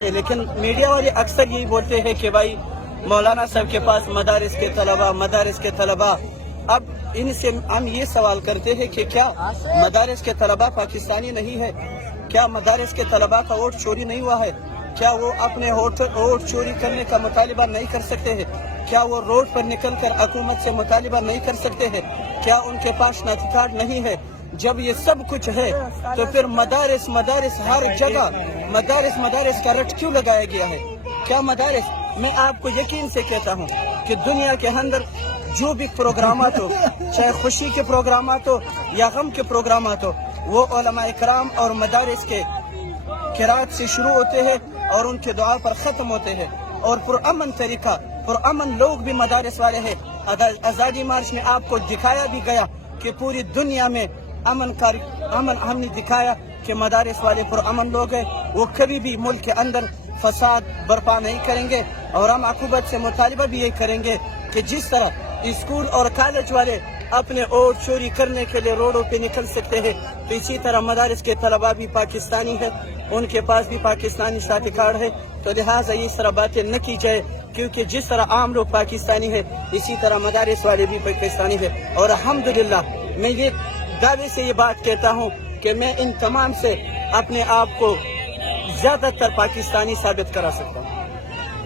لیکن میڈیا والے اکثر یہی بولتے ہیں کہ بھائی مولانا صاحب کے پاس مدارس کے طلباء اب ان سے ہم یہ سوال کرتے ہیں کہ کیا مدارس کے طلباء پاکستانی نہیں ہے؟ کیا مدارس کے طلباء کا ووٹ چوری نہیں ہوا ہے؟ کیا وہ اپنے ووٹ چوری کرنے کا مطالبہ نہیں کر سکتے ہیں؟ کیا وہ روڈ پر نکل کر حکومت سے مطالبہ نہیں کر سکتے ہیں؟ کیا ان کے پاس شناختی کارڈ نہیں ہے؟ جب یہ سب کچھ ہے تو پھر مدارس ہر جگہ مدارس کا رٹ کیوں لگایا گیا ہے؟ کیا مدارس، میں آپ کو یقین سے کہتا ہوں کہ دنیا کے اندر جو بھی پروگرامات ہو، چاہے خوشی کے پروگرامات ہو یا غم کے پروگرامات ہو، وہ علماء کرام اور مدارس کے قرات سے شروع ہوتے ہیں اور ان کے دعا پر ختم ہوتے ہیں، اور پرامن لوگ بھی مدارس والے ہیں۔ آزادی مارچ میں آپ کو دکھایا بھی گیا کہ پوری دنیا میں امن ہم نے دکھایا کہ مدارس والے پرامن لوگ ہیں، وہ کبھی بھی ملک کے اندر فساد برپا نہیں کریں گے، اور ہم حکومت سے مطالبہ بھی یہی کریں گے کہ جس طرح اسکول اور کالج والے اپنے ووٹ چوری کرنے کے لیے روڈوں پہ نکل سکتے ہیں، تو اسی طرح مدارس کے طلباء بھی پاکستانی ہیں، ان کے پاس بھی پاکستانی شناختی کارڈ ہے، تو لہٰذا اس طرح باتیں نہ کی جائے، کیونکہ جس طرح عام لوگ پاکستانی ہیں اسی طرح مدارس والے بھی پاکستانی ہیں۔ اور الحمدللہ میں یہ دعوے سے یہ بات کہتا ہوں کہ میں ان تمام سے اپنے آپ کو زیادہ تر پاکستانی ثابت کرا سکتا ہوں۔